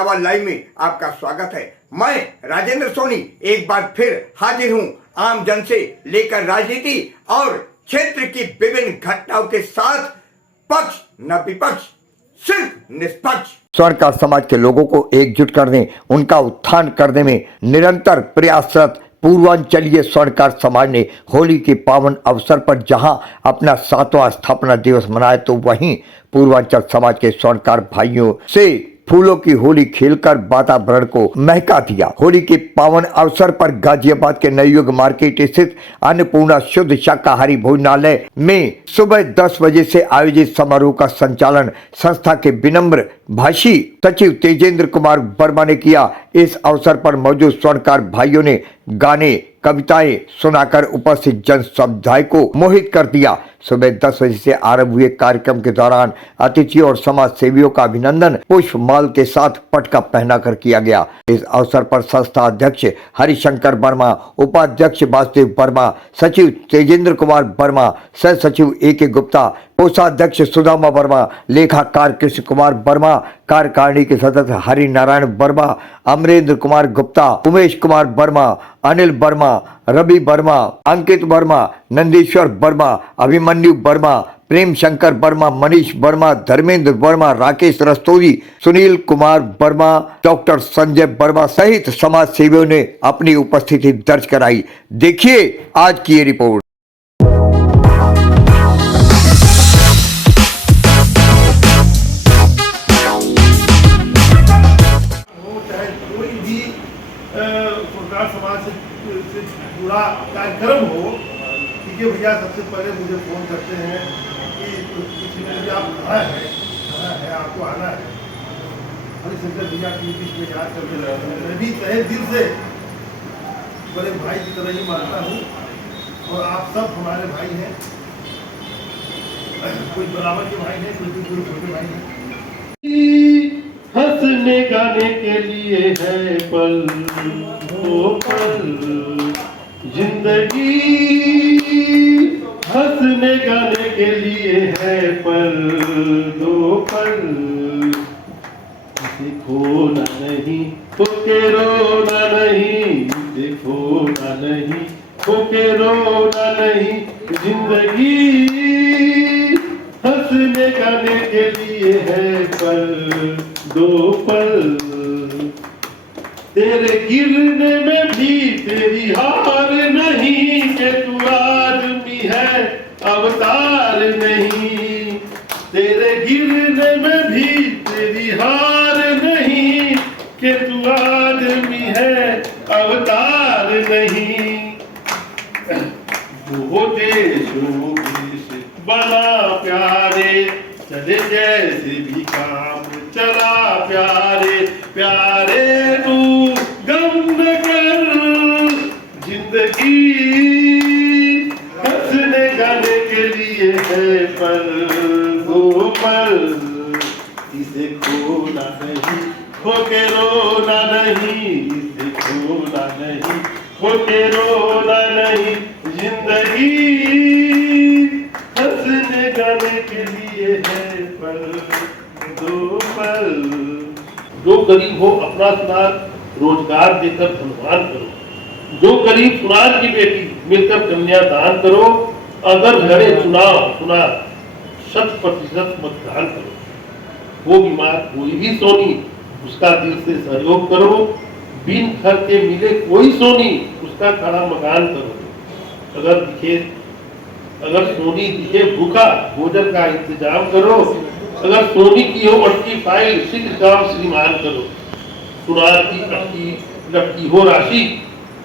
Etawah live में आपका स्वागत है। मैं राजेंद्र सोनी एक बार फिर हाजिर हूं आम जन से लेकर राजनीति और क्षेत्र की विभिन्न घटनाओं के साथ। पक्ष न विपक्ष, सिर्फ निष्पक्ष। स्वर्णकार समाज के लोगों को एकजुट करने, उनका उत्थान करने में निरंतर प्रयासरत पूर्वांचलीय स्वर्णकार समाज ने होली के पावन अवसर पर जहां अपना 7वां स्थापना दिवस मनाया, तो वहीं पूर्वांचल समाज के स्वर्णकार भाइयों से फूलों की होली खेलकर वातावरण को महका दिया। होली के पावन अवसर पर गाजियाबाद के नवयुग मार्केट स्थित अन्नपूर्णा शुद्ध शाकाहारी भोजनालय में सुबह 10 बजे से आयोजित समारोह का संचालन संस्था के विनम्र भाषी सचिव तेजेंद्र कुमार वर्मा ने किया। इस अवसर पर मौजूद स्वर्णकार भाइयों ने गाने कविताएं सुनाकर उपस्थित जन समुदाय को मोहित कर दिया। सुबह 10 बजे से आरंभ हुए कार्यक्रम के दौरान अतिथियों और समाज सेवियों का अभिनंदन पुष्पमाल के साथ पटका पहनाकर किया गया। इस अवसर पर संस्था अध्यक्ष हरिशंकर वर्मा, उपाध्यक्ष वासुदेव वर्मा, सचिव तेजेंद्र कुमार वर्मा, सह सचिव ए.के. गुप्ता, कोषाध्यक्ष सुदामा वर्मा, लेखाकार कृष्ण कुमार वर्मा, कार्यकारिणी के सदस्य हरि नारायण वर्मा, अमरेंद्र कुमार गुप्ता, उमेश कुमार वर्मा, अनिल वर्मा, रवि वर्मा, अंकित वर्मा, नंदीश्वर वर्मा, अभिमन्यु वर्मा, प्रेम शंकर वर्मा, मनीष वर्मा, धर्मेंद्र वर्मा, राकेश रस्तोगी, सुनील कुमार वर्मा, डॉक्टर संजय वर्मा सहित समाज सेवियों ने अपनी उपस्थिति दर्ज कराई। देखिए आज की ये रिपोर्ट। स्वर्णकार समाज से जुड़ा कार्यक्रम हो, ठीक है भैया, सबसे पहले मुझे फोन करते हैं कि किसी ने मुझे आप कहाँ है आपको आना है। हरिशंकर भैया की बीच में याद करते रहते हैं। मैं भी तहे दिल से बड़े भाई की तरह ही मानता हूँ और आप सब हमारे भाई हैं। कोई बराबर के भाई हैं, कोई छोटे भाई हैं। हंसने गाने के लिए है पल, वो पल जिंदगी। हंसने गाने के लिए है पल, दो पल। इसे खोना नहीं, होके रोना नहीं। इसे खोना नहीं, होके रोना नहीं। जिंदगी हंसने गाने के लिए है पल, दो पल। तेरे गिरने में भी तेरी हार नहीं, कि तू आदमी है अवतार नहीं। तेरे गिरने में भी तेरी हार नहीं, कि तू आदमी है अवतार नहीं। वो देश बना प्यारे, चले जैसे भी काम चला प्यारे। प्यारे तू गम न कर, जिंदगी हंसने गाने के लिए है पल, दो पल। इसे खोना नहीं, होके रोना नहीं। इसे खोना नहीं, होके रोना नहीं। जिंदगी हंसने गाने के लिए है पल, दो पल। जो गरीब हो अपना सुनार रोजगार देकर धनवान करो। जो गरीब सुनार की बेटी मिलकर कन्यादान करो। अगर लड़े चुनाव 100% मतदान करो। वो बीमार कोई भी सोनी, उसका दिल से सहयोग करो। बिन घर के मिले कोई सोनी, उसका खड़ा मकान करो। अगर सोनी दिखे भूखा, भोजन का इंतजाम करो। अगर सोनी की हो अटकी फाइल, शीघ्र काम श्रीमान करो। सुनार की अटकी लटकी हो राशि,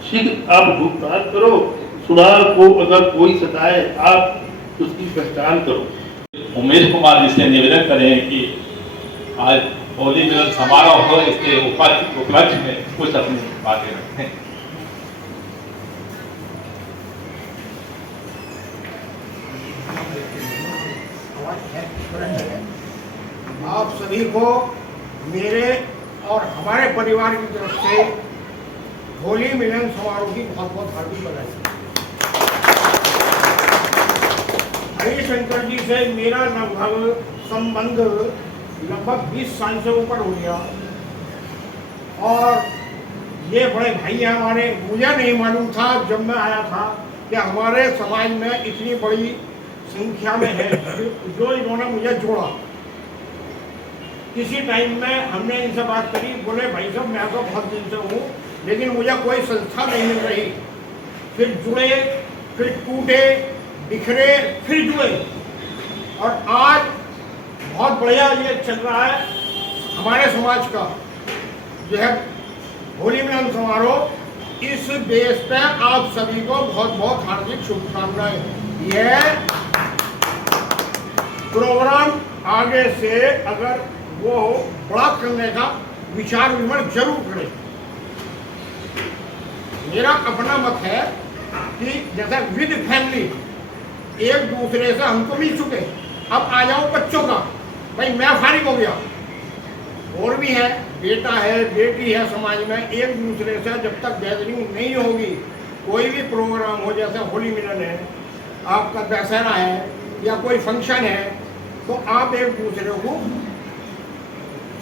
शीघ्र आप भुगतान करो। सुनार को अगर कोई सताए, आप उसकी पहचान करो। उमेश कुमार जी से निवेदन करें कि आज होली मिलन समारोह हो, इसके उपलक्ष्य में कुछ अपनी बातें रखें। आप सभी को मेरे और हमारे परिवार की तरफ से होली मिलन समारोह की बहुत बहुत हार्दिक बधाई। हरिशंकर जी से मेरा लगभग संबंध लगभग 20 साल से ऊपर हो गया। और ये बड़े भाई हैं हमारे। मुझे नहीं मालूम था जब मैं आया था कि हमारे समाज में इतनी बड़ी संख्या में है जो इन्होंने मुझे जोड़ा। किसी टाइम में हमने इनसे बात करी, बोले भाई साहब मैं तो बहुत दिन से हूँ लेकिन मुझे कोई संस्था नहीं मिल रही। फिर जुड़े, फिर टूटे, बिखरे, फिर जुड़े, और आज बहुत बढ़िया ये चल रहा है हमारे समाज का जो है होली मिलन समारोह। इस देश पे आप सभी को बहुत बहुत हार्दिक शुभकामनाएं। यह प्रोग्राम आगे से अगर वो बड़ा करने का विचार विमर्श जरूर करें। मेरा अपना मत है कि जैसे विद फैमिली एक दूसरे से हमको मिल चुके, अब आ जाओ बच्चों का, भाई मैं फारिग हो गया, और भी है, बेटा है, बेटी है समाज में, एक दूसरे से जब तक गैदरिंग नहीं होगी, कोई भी प्रोग्राम हो, जैसे होली मिलन है, आपका दशहरा है या कोई फंक्शन है, तो आप एक दूसरे को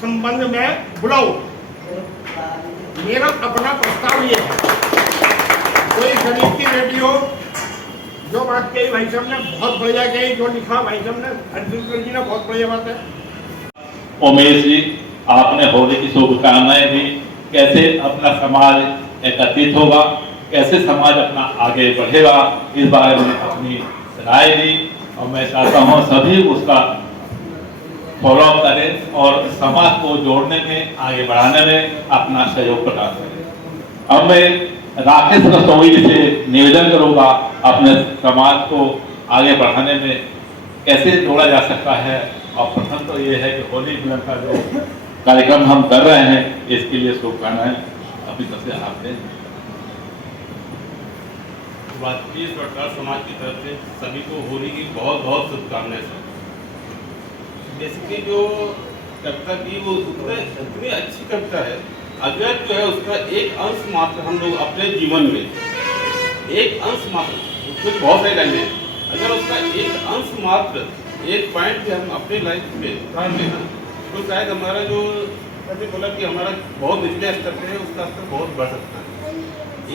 संबंध में बुलाओ। मेरा अपना प्रस्ताव ये है। कोई गरीब की बेटी हो, जो बात कही भाई साहब ने बहुत बढ़िया कही, जो लिखा भाई साहब ने, हरजिंदर जी ने बहुत बढ़िया बात है। उमेश जी, आपने होली की शुभकामनाएं दी। कैसे अपना समाज एकत्रित होगा, कैसे समाज अपना आगे बढ़ेगा, इस बारे में अपनी राय दी, और मैं चाहता हूँ सभी उसका फॉलोअप करें और समाज को जोड़ने में, आगे बढ़ाने में अपना सहयोग प्रदान करें। अब मैं राकेश रस्तोगी से निवेदन करूंगा अपने समाज को आगे बढ़ाने में कैसे जोड़ा जा सकता है। और प्रथम तो ये है कि होली मिलन का जो कार्यक्रम हम कर रहे हैं, इसके लिए शुभकामनाएं अभी सबसे आप दें। भारतीय सरकार समाज की तरफ से सभी को होली की बहुत बहुत शुभकामनाएं सर। जैसे कि जो कविता की वो इतनी अच्छी कविता है, अगर जो है उसका एक अंश मात्र हम लोग अपने जीवन में, एक अंश मात्र, कुछ बहुत सारी लाइनें हैं, अगर उसका एक अंश मात्र, एक पॉइंट भी हम अपनी लाइफ में ध्यान देना, तो शायद हमारा जो मैंने बोला कि हमारा बहुत निचले स्तर पे है, उसका स्तर बहुत बढ़ सकता है।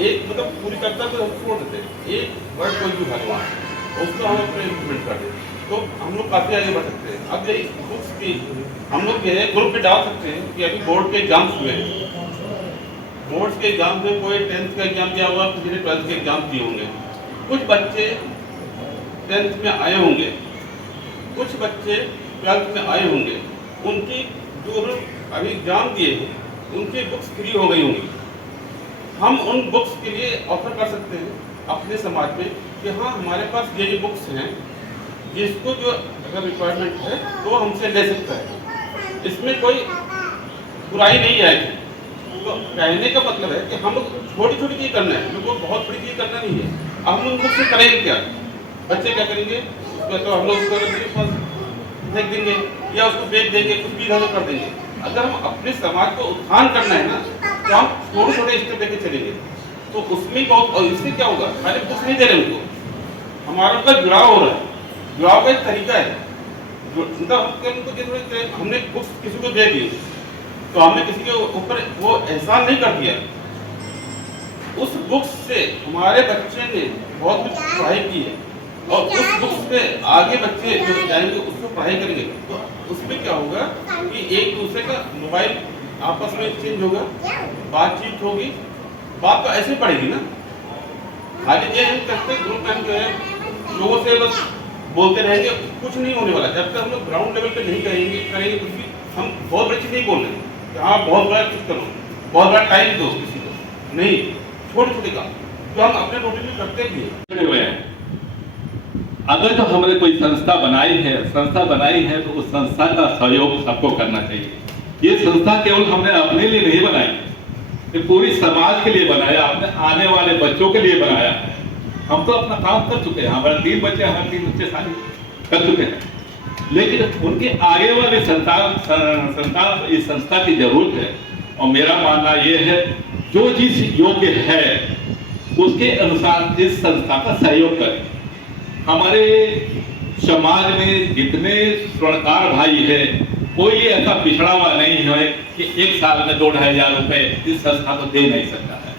एक मतलब पूरी कविता को हम छोड़ देते हैं, एक वर्ड कोई भी भगवान उसको हम अपने इम्प्लीमेंट कर दें तो हम लोग काफ़ी आगे बढ़ सकते हैं। अब यही बुक्स की हम लोग ये ग्रुप पे डाल सकते हैं कि अभी बोर्ड के एग्जाम्स हुए हैं, बोर्ड्स के एग्जाम में कोई 10th का एग्जाम दिया हुआ, किसी ने 12th के एग्जाम दिए होंगे, कुछ बच्चे 10th में आए होंगे, कुछ बच्चे 12th में आए होंगे, उनकी जो अभी एग्जाम दिए हैं उनकी बुक्स फ्री हो गई होंगी। हम उन बुक्स के लिए ऑफर कर सकते हैं अपने समाज में कि हाँ हमारे पास ये बुक्स हैं, जिसको जो अगर रिक्वायरमेंट है तो हमसे ले सकता है, इसमें कोई बुराई नहीं आएगी। तो कहने का मतलब है कि हम लोग छोटी छोटी चीज़ करना है, हम लोग को बहुत बड़ी चीज़ करना नहीं है। अब हम उन बुक्स से करेंगे क्या, बच्चे क्या करेंगे, तो हम लोग उसको फेंक देंगे या उसको बेच देंगे, कुछ भी इधर कर देंगे। अगर हम अपने समाज को उत्थान करना है ना, तो हम छोटे छोटे स्टेप लेके चलेंगे, तो उसमें बहुत, और इससे क्या होगा, खाली कुछ नहीं दे रहे उनको, हमारा उनका जुड़ाव हो रहा है। जुड़ाव का एक तरीका है, मतलब हमने बुक्स किसी को दे दी तो हमने किसी के ऊपर वो एहसान नहीं कर दिया, उस बुक्स से हमारे बच्चे ने बहुत कुछ पढ़ाई की है, और उस बुक्स पे आगे बच्चे जो जाएंगे उसको पढ़ाई करेंगे, तो उसमें क्या होगा कि एक दूसरे का मोबाइल आपस में एक्सचेंज होगा, बातचीत होगी, बात तो ऐसे पड़ेगी ना। खाली ये हम करते ग्रुप में जो है लोगों से बस बोलते रहेंगे, कुछ नहीं होने वाला जब तक हम लोग ग्राउंड लेवल पे नहीं करेंगे कुछ भी। हम बहुत बड़ी चीज़ नहीं बोल रहे कि हाँ बहुत बड़ा चीज़ करो, बहुत बड़ा टाइम दो किसी को, नहीं, छोटे छोटे काम जो हम अपने रूटीन में करते भी हैं। अगर जो हमने कोई संस्था बनाई है तो उस संस्था का सहयोग सबको करना चाहिए। ये संस्था केवल हमने अपने लिए नहीं बनाई, ये पूरी समाज के लिए बनाया, अपने आने वाले बच्चों के लिए बनाया है। हम तो अपना काम कर चुके हैं, हमारे 3 बच्चे शादी कर चुके हैं, लेकिन उनके आगे वाले संतान इस संस्था की जरूरत है। और मेरा मानना ये है, जो जिस योग्य है उसके अनुसार इस संस्था का सहयोग करें। हमारे समाज में जितने स्वर्णकार भाई हैं कोई ऐसा पिछड़ा हुआ नहीं है कि एक साल में 2-2,500 रुपए इस संस्था को दे नहीं सकता है।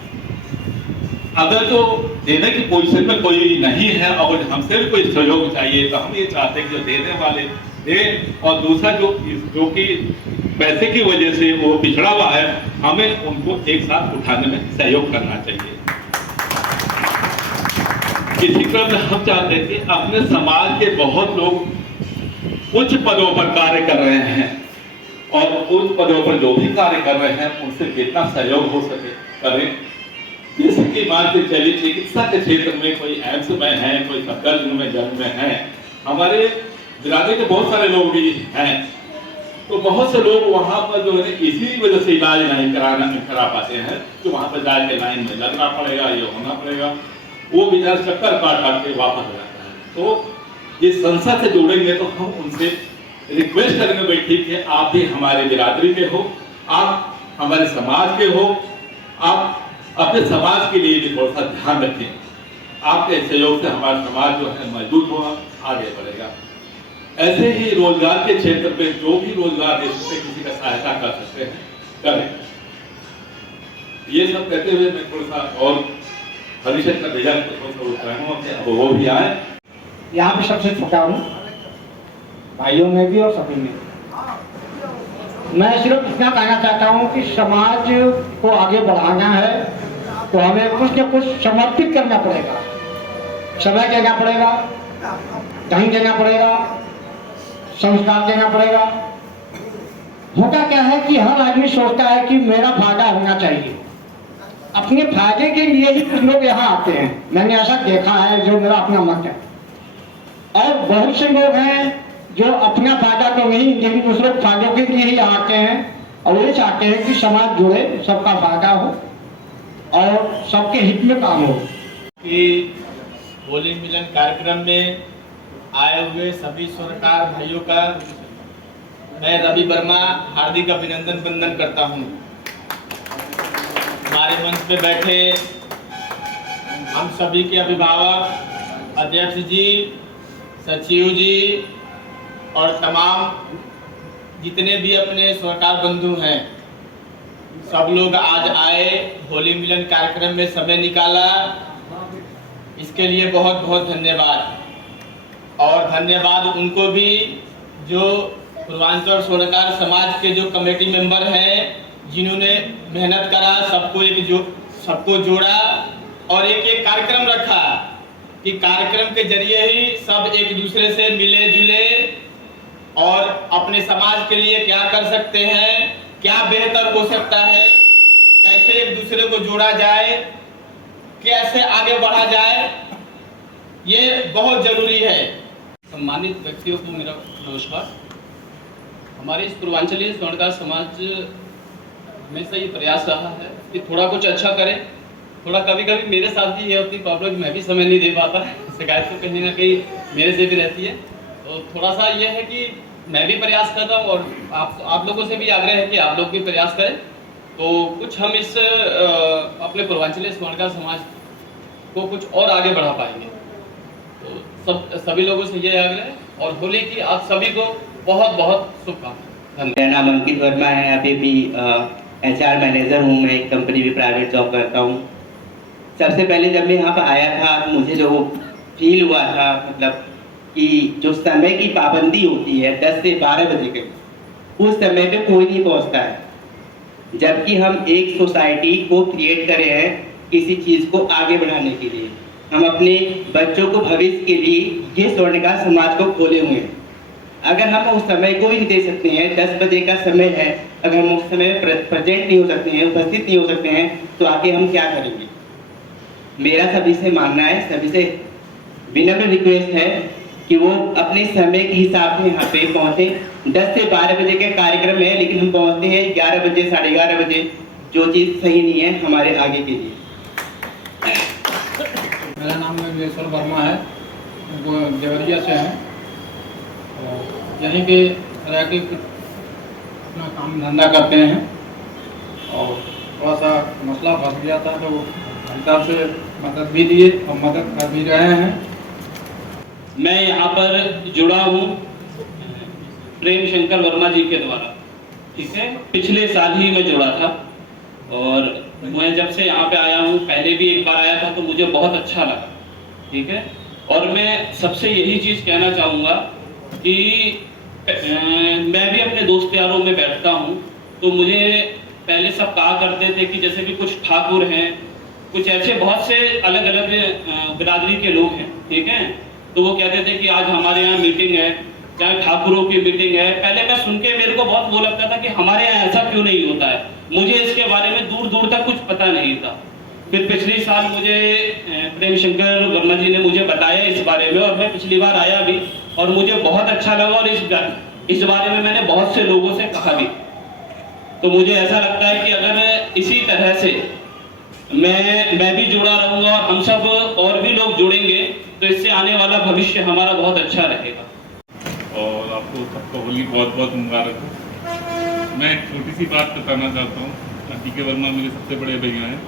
अगर जो देने की पोजीशन में कोई नहीं है और हमसे भी कोई सहयोग चाहिए तो हम ये चाहते हैं कि जो देने वाले दे, और दूसरा जो कि पैसे की वजह से वो पिछड़ा हुआ है, हमें उनको एक साथ उठाने में सहयोग करना चाहिए। इसी क्रम में हम चाहते हैं कि अपने समाज के बहुत लोग उच्च पदों पर कार्य कर रहे हैं और उच्च पदों पर जो भी कार्य कर रहे हैं उनसे जितना सहयोग हो सके करें। जैसे कि मान के चलिए चिकित्सा के क्षेत्र में कोई एम्स में है, कोई सफदरजंग में जंग में है, हमारे बिरादरी के बहुत सारे लोग भी हैं, तो बहुत से लोग वहाँ पर जो है इसी वजह से इलाज नहीं करा पाते हैं कि वहाँ पर जाके लाइन में लगना पड़ेगा, ये होना पड़ेगा, वो बेचारा चक्कर काट के वापस हो जाता है। तो ये संस्था से जुड़ेंगे तो हम उनसे रिक्वेस्ट करेंगे भाई ठीक है, आप भी हमारे बिरादरी के हो, आप हमारे समाज के हो, आप अपने समाज के लिए भी थोड़ा सा ध्यान रखें। आपके सहयोग से हमारा समाज जो है मजबूत होगा, आगे बढ़ेगा। ऐसे ही रोजगार के क्षेत्र पे जो भी रोजगार दे सकते किसी का सहायता कर सकते हैं करें। ये सब कहते हुए मैं थोड़ा सा और हरिशंकर भैया को थोड़ा सा उत्साह हूँ कि अब वो भी आए। यहाँ पे सबसे छोटा हूँ, भाइयों में भी और सभी में। मैं सिर्फ इतना कहना चाहता हूँ कि समाज को आगे बढ़ाना है तो हमें कुछ न कुछ समर्पित करना पड़ेगा, समय देना पड़ेगा, टाइम देना पड़ेगा, संस्कार देना पड़ेगा। होता क्या है कि हर आदमी सोचता है कि मेरा फायदा होना चाहिए, अपने फायदे के लिए ही कुछ लोग यहाँ आते हैं। मैंने ऐसा देखा है, जो मेरा अपना मत है। और बहुत से लोग हैं जो अपना फायदा तो नहीं लेकिन दूसरे फायदों के लिए ही आते हैं और ये चाहते हैं कि समाज जुड़े, सबका फायदा हो और सबके हित में काम हो। कि होली मिलन कार्यक्रम में आए हुए सभी स्वर्णकार भाइयों का मैं रवि वर्मा हार्दिक अभिनंदन वंदन करता हूं। हमारे मंच पे बैठे हम सभी के अभिभावक, अध्यक्ष जी, सचिव जी और तमाम जितने भी अपने स्वर्णकार बंधु हैं, सब लोग आज आए, होली मिलन कार्यक्रम में समय निकाला, इसके लिए बहुत बहुत धन्यवाद। और धन्यवाद उनको भी जो पूर्वांचल स्वर्णकार समाज के जो कमेटी मेंबर हैं, जिन्होंने मेहनत करा, सबको जोड़ा और एक कार्यक्रम रखा कि कार्यक्रम के जरिए ही सब एक दूसरे से मिले जुले और अपने समाज के लिए क्या कर सकते हैं, क्या बेहतर हो सकता है, कैसे एक दूसरे को जोड़ा जाए, कैसे आगे बढ़ा जाए, ये बहुत जरूरी है। सम्मानित व्यक्तियों को मेरा नमस्कार। हमारे इस पूर्वांचलीय स्वर्णकार समाज हमेशा ये प्रयास रहा है कि थोड़ा कुछ अच्छा करें। थोड़ा कभी कभी मेरे साथ भी ये होती प्रॉब्लम, मैं भी समय नहीं दे पाता, शिकायत तो कहीं ना कहीं मेरे से भी रहती है। तो थोड़ा सा ये है कि मैं भी प्रयास कर रहा हूँ और आप लोगों से भी आग्रह है कि आप लोग भी प्रयास करें, तो कुछ हम इस अपने पूर्वांचलीय स्वर्णकार समाज को कुछ और आगे बढ़ा पाएंगे। तो सभी लोगों से ये आग्रह है और होली की आप सभी को बहुत बहुत शुभकामनाएं। मेरा नाम अंकित वर्मा है, अभी भी HR मैनेजर हूँ, मैं एक कंपनी में प्राइवेट जॉब करता हूँ। सबसे पहले जब मैं यहाँ पर आया था मुझे जो फील हुआ था, मतलब कि जो समय की पाबंदी होती है 10 से 12 बजे के, उस समय पे कोई नहीं पहुँचता है, जबकि हम एक सोसाइटी को क्रिएट करे हैं किसी चीज़ को आगे बढ़ाने के लिए। हम अपने बच्चों को भविष्य के लिए ये स्वर्णकार समाज को खोले हुए हैं। अगर हम उस समय को भी नहीं दे सकते हैं, 10 बजे का समय है, अगर हम उस समय प्रेजेंट नहीं हो सकते हैं, उपस्थित नहीं हो सकते हैं, तो आगे हम क्या करेंगे। मेरा सभी से मानना है, सभी से विनम्र रिक्वेस्ट है कि वो अपने समय के हिसाब से यहाँ पे पहुँचे। 10 से 12 बजे का कार्यक्रम है, लेकिन हम पहुँचते हैं 11 बजे, 11:30 बजे, जो चीज़ सही नहीं है हमारे आगे के लिए। मेरा नाम योगेश्वर वर्मा है, वो देवरिया से हैं और यहीं पे रह के अपना काम धंधा करते हैं और थोड़ा सा मसला फंस गया था तो हिसाब से मदद भी दिए और मदद कर भी रहे हैं। मैं यहाँ पर जुड़ा हूँ प्रेम शंकर वर्मा जी के द्वारा, ठीक है। पिछले साल ही मैं जुड़ा था और मैं जब से यहाँ पे आया हूँ, पहले भी एक बार आया था तो मुझे बहुत अच्छा लगा, ठीक है। और मैं सबसे यही चीज़ कहना चाहूँगा कि मैं भी अपने दोस्त यारों में बैठता हूँ तो मुझे पहले सब कहा करते थे कि जैसे कि कुछ ठाकुर हैं, कुछ ऐसे बहुत से अलग अलग बिरादरी के लोग हैं, ठीक है। तो वो कहते थे कि आज हमारे यहाँ मीटिंग है, चाहे ठाकुरों की मीटिंग है। पहले मैं सुन के मेरे को बहुत वो लगता था कि हमारे यहाँ ऐसा क्यों नहीं होता है, मुझे इसके बारे में दूर दूर तक कुछ पता नहीं था। फिर पिछले साल मुझे प्रेम शंकर वर्मा जी ने मुझे बताया इस बारे में और मैं पिछली बार आया भी और मुझे बहुत अच्छा लगा और इस बारे में मैंने बहुत से लोगों से कहा भी। तो मुझे ऐसा लगता है कि अगर इसी तरह से मैं भी जुड़ा रहूँगा और हम सब और भी लोग जुड़ेंगे तो इससे आने वाला भविष्य हमारा बहुत अच्छा रहेगा। और आपको सबको होली बहुत बहुत मुबारक हो। मैं एक छोटी सी बात बताना चाहता हूँ। डी के वर्मा मेरे सबसे बड़े भैया हैं,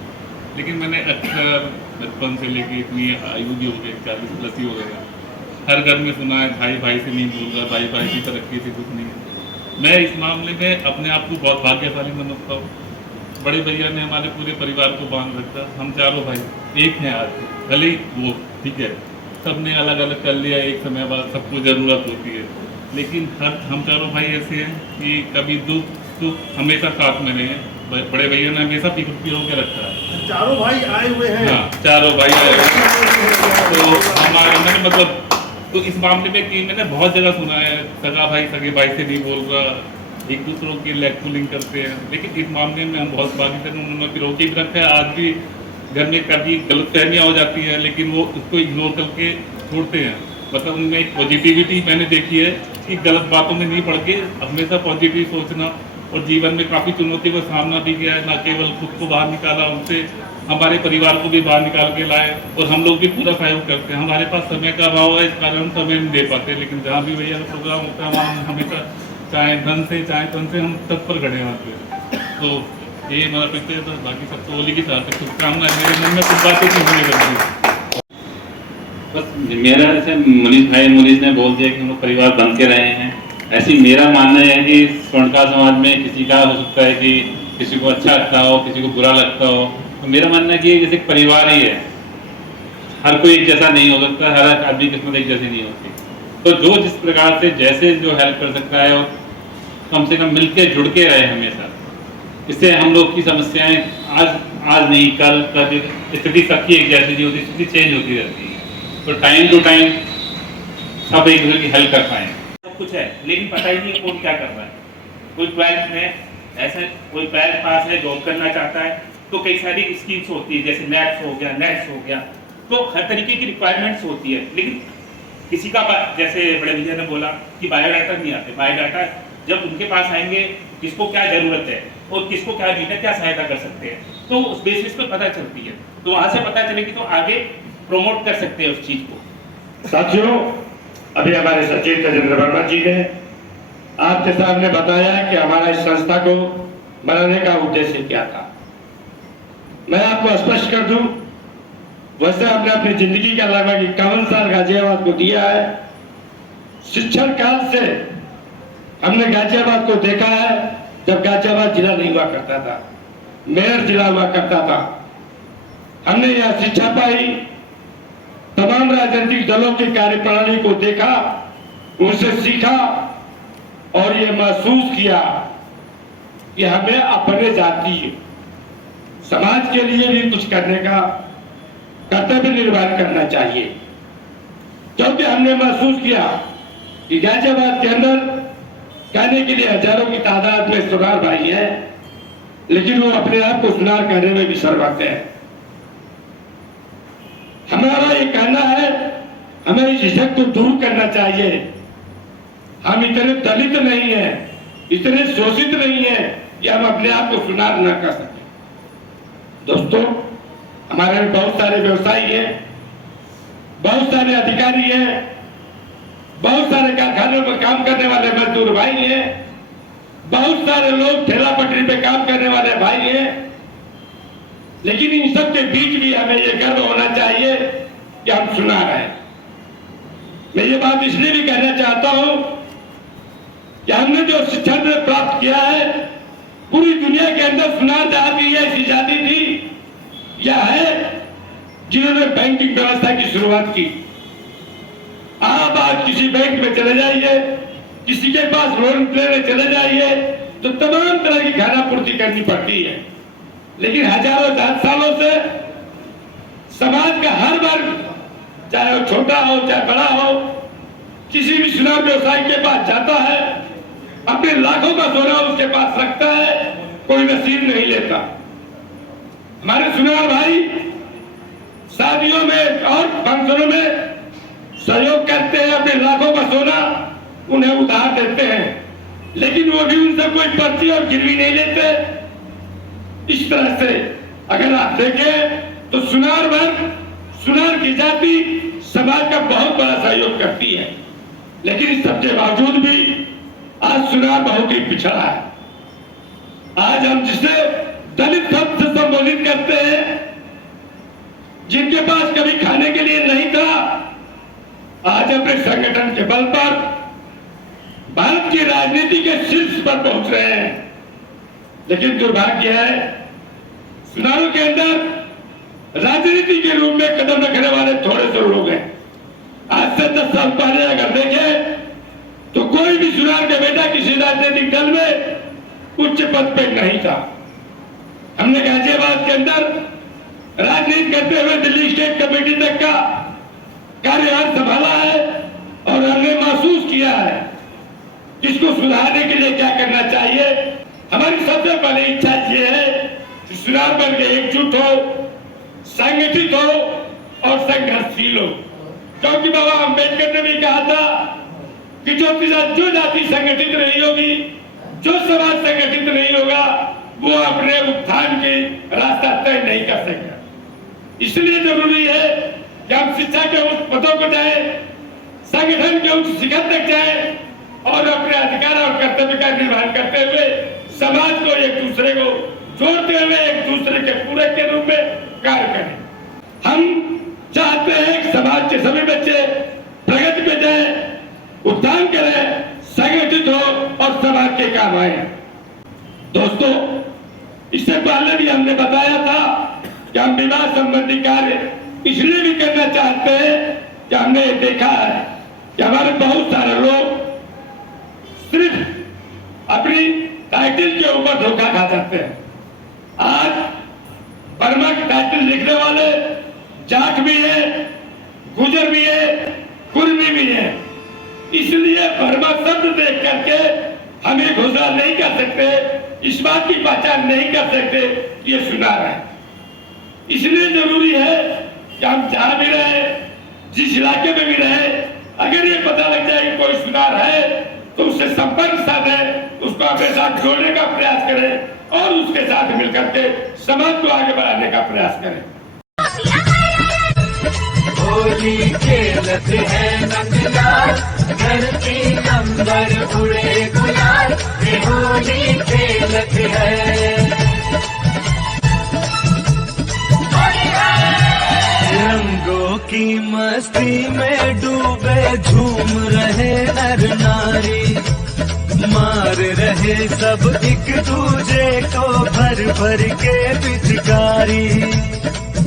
लेकिन मैंने अक्सर बचपन से लेके इतनी आयु भी हो गई, 40 प्लस ही हो गया, हर घर में सुना है भाई भाई से नहीं बोल रहा, भाई भाई की तरक्की से कुछ नहीं है। मैं इस मामले में अपने आप को बहुत भाग्यशाली समझता हूँ। बड़े भैया ने हमारे पूरे परिवार को बांध रखा। हम चारों भाई एक हैं आज, भले ही वो ठीक है सबने अलग अलग कर लिया, एक समय बाद सबको ज़रूरत होती है, लेकिन हम चारों भाई ऐसे हैं कि कभी दुख सुख हमेशा साथ में रहे हैं। बड़े भैया ने हमेशा पिकअप होकर रखा है। चारों भाई आए हुए हैं। हाँ, चारों भाई आए हुए हैं। तो हमारे मैंने मतलब तो इस मामले में कि मैंने बहुत जगह सुना है सगा भाई सगे भाई से नहीं बोल रहा, एक दूसरों की लेग पुलिंग करते हैं, लेकिन इस मामले में हम बहुत भाग्यशाली हैं। उन्होंने रोके भी रखा है। आज भी घर में कभी गलतफहमियाँ हो जाती हैं, लेकिन वो उसको इग्नोर करके छोड़ते हैं। मतलब उनमें एक पॉजिटिविटी मैंने देखी है कि गलत बातों में नहीं पड़ के हमेशा पॉजिटिव सोचना, और जीवन में काफ़ी चुनौतियों का सामना भी किया है। ना केवल खुद को बाहर निकाला, उनसे हमारे परिवार को भी बाहर निकाल के लाए, और हम लोग भी पूरा सहयोग करते हैं। हमारे पास समय का अभाव है, इस कारण हम समय नहीं दे पाते, लेकिन जहाँ भी भैया का प्रोग्राम होता है हम हमेशा चाहे धन से चाहे तन से हम तत्पर खड़े हैं वहाँ पे। तो ये हमारा पिछले तो बाकी सबको होली की साथ शुभकामनाएं। मेरे मन में कुछ बातें की होने लगी। बस मेरा जैसे मुनीष ने बोल दिया कि हम लोग परिवार बन के रहे हैं, ऐसी मेरा मानना है कि स्वर्णकार समाज में किसी का हो सकता है कि किसी को अच्छा लगता हो, किसी को बुरा लगता हो। तो मेरा मानना है कि जैसे परिवार ही है, हर कोई एक जैसा नहीं हो सकता, हर आदमी किस्मत एक जैसी नहीं होती। तो जो जिस प्रकार से जैसे जो हेल्प कर सकता है, और कम से कम मिलके जुड़ के रहे हमेशा, इससे हम लोग की समस्याएं आज नहीं कल स्थिति सबकी एक जैसी नहीं होती, स्थिति चेंज होती रहती है। तो टाइम टू टाइम सब एक दूसरे की हेल्प कर पाएँ। सब कुछ है, लेकिन पता ही नहीं कौन क्या कर रहा है। कोई 12th में ऐसा, कोई 12th पास है, जॉब करना चाहता है, तो कई सारी स्कीम्स होती है, जैसे नेट्स हो गया, तो हर तरीके की रिक्वायरमेंट्स होती है। लेकिन किसी का जैसे बड़े भैया ने बोला कि बायोडाटा नहीं आते। बायोडाटा जब उनके पास आएंगे, किसको क्या जरूरत है और किसको क्या नीड है, क्या सहायता कर सकते हैं, तो उस बेसिस पे पता चलती है। तो वहां से पता चलेगी तो आगे प्रमोट कर सकते हैं उस चीज को। साथियों, अभी हमारे सचिव तेजेंद्र वर्मा जी ने आपके सामने बताया कि हमारा इस संस्था को बनाने का उद्देश्य क्या था। मैं आपको स्पष्ट कर दूं, वैसे हमने अपनी जिंदगी का लगभग 51 साल गाजियाबाद को दिया है। शिक्षण काल से हमने गाजियाबाद को देखा है, जब गाजियाबाद जिला नहीं हुआ करता था, मेयर जिला हुआ करता था। हमने यहाँ शिक्षा पाई, तमाम राजनीतिक दलों की कार्यप्रणाली को देखा, उनसे सीखा और ये महसूस किया कि हमें अपने जातीय समाज के लिए भी कुछ करने का कर्तव्य निर्वाह करना चाहिए। क्योंकि हमने महसूस किया कि गाजियाबाद के अंदर कहने के लिए हजारों की तादाद में सुनार भाई हैं, लेकिन वो अपने आप को सुनार कहने में भी शर्माते हैं। हमारा ये कहना है, हमें इस झिझक को दूर करना चाहिए। हम इतने दलित नहीं हैं, इतने शोषित नहीं हैं कि हम अपने आप को सुनार न कर सकें। दोस्तों, हमारे में बहुत सारे व्यवसायी हैं, बहुत सारे अधिकारी हैं, बहुत सारे कारखानों में काम करने वाले मजदूर भाई हैं, बहुत सारे लोग ठेला पटरी पे काम करने वाले भाई हैं। लेकिन इन सब के बीच भी हमें ये गर्व होना चाहिए कि हम सुनार हैं। मैं ये बात इसलिए भी कहना चाहता हूं कि हमने जो शिक्षण में प्राप्त किया है, पूरी दुनिया के अंदर सुनार जाति ऐसी जाति थी या है जिन्होंने बैंकिंग व्यवस्था की शुरुआत की। आप आज किसी बैंक में चले जाइए, किसी के पास लोन लेने चले जाइए तो तमाम तरह की खाना पूर्ति करनी पड़ती है। लेकिन हजारों सालों से समाज का हर वर्ग, चाहे वो छोटा हो चाहे बड़ा हो, किसी भी सुनार व्यवसायी के पास जाता है, अपने लाखों का सोना उसके पास रखता है, कोई नसीब नहीं लेता। हमारे सुनार भाई शादियों में और फंक्शनों में सहयोग करते हैं, अपने लाखों का सोना उन्हें उधार देते हैं, लेकिन वो भी उनसे कोई पर्ची और गिरवी नहीं लेते। इस तरह से अगर आप देखें तो सुनार वर्ग, सुनार की जाति समाज का बहुत बड़ा सहयोग करती है। लेकिन इस सबके बावजूद भी आज सुनार बहुत ही पिछड़ा है। आज हम जिसे दलित शब्द से संबोधित करते हैं, जिनके पास कभी खाने के लिए नहीं था, आज अपने संगठन के बल पर भारत की राजनीति के शीर्ष पर पहुंच रहे हैं। लेकिन दुर्भाग्य है, सुनारों के अंदर राजनीति के रूप में कदम रखने वाले थोड़े से लोग हैं। आज से 10 साल पहले अगर देखें तो कोई भी सुनार का बेटा किसी राजनीतिक दल में उच्च पद पे नहीं था। हमने गाजियाबाद के अंदर राजनीति करते हुए दिल्ली स्टेट कमेटी तक का कार्यभार संभाला है और हमने महसूस किया है कि इसको सुधारने के लिए क्या करना चाहिए। हमारी सबसे पहली इच्छा ये है कि सुनार वर्ग एकजुट हो, संगठित हो और संघर्षशील हो, क्योंकि बाबा अम्बेडकर ने भी कहा था कि जो जाति संगठित नहीं होगी, जो समाज संगठित नहीं होगा, वो अपने उत्थान की रास्ता तय नहीं कर सकेगा। इसलिए जरूरी है कि हम शिक्षा के उच्च पदों को जाए, संगठन के उच्च शिखर तक जाए और अपने अधिकार और कर्तव्य का निर्वहन करते हुए समाज को एक दूसरे को जोड़ते हुए एक दूसरे के पूरक के रूप में कार्य करें। हम चाहते हैं कि समाज के सभी बच्चे प्रगति पे जाए, उत्थान करें, संगठित हो और समाज के काम आए। दोस्तों, इससे पहले भी हमने बताया था कि हम विवाह संबंधी कार्य इसलिए भी करना चाहते हैं कि हमने देखा है कि हमारे बहुत सारे लोग सिर्फ अपनी टाइटल के ऊपर धोखा खा जाते हैं। आज बर्मा की टाइटल लिखने वाले जाट भी है, गुजर भी है, कुर्मी भी है। इसलिए बर्मा शब्द देख करके हमें घोषणा नहीं कर सकते, इस बात की पहचान नहीं कर सकते ये सुनार है। इसलिए जरूरी है कि हम जहां भी रहे, जिस इलाके में भी रहे, अगर ये पता लग जाए कि कोई सुनार है तो उससे संपर्क साधें, उसको अपने साथ जोड़ने का प्रयास करें और उसके साथ मिलकर के समाज को आगे बढ़ाने का प्रयास करें। होली खेलत है नंदलाल, धरती नंबर उड़े गुलाल, होली खेलत है। रंगों की मस्ती में डूबे झूम रहे नर नारी, मार रहे सब एक दूजे को भर भर के पिचकारी,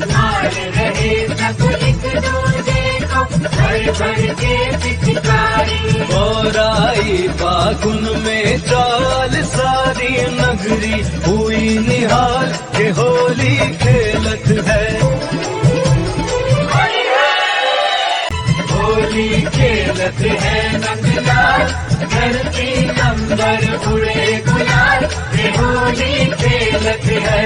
मार रहे सब एक दूजे को भर भर के पिचकारी। और आई फागुन में चाल सारी नगरी हुई निहाल के होली खेलत है। होली खेलत है नंदलाल, धरती नंबर उड़े गुलाल, होली खेलत है।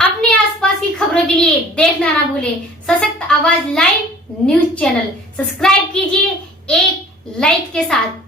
अपने आसपास की खबरों के लिए देखना ना भूलें सशक्त आवाज लाइव न्यूज चैनल। सब्सक्राइब कीजिए एक लाइक के साथ।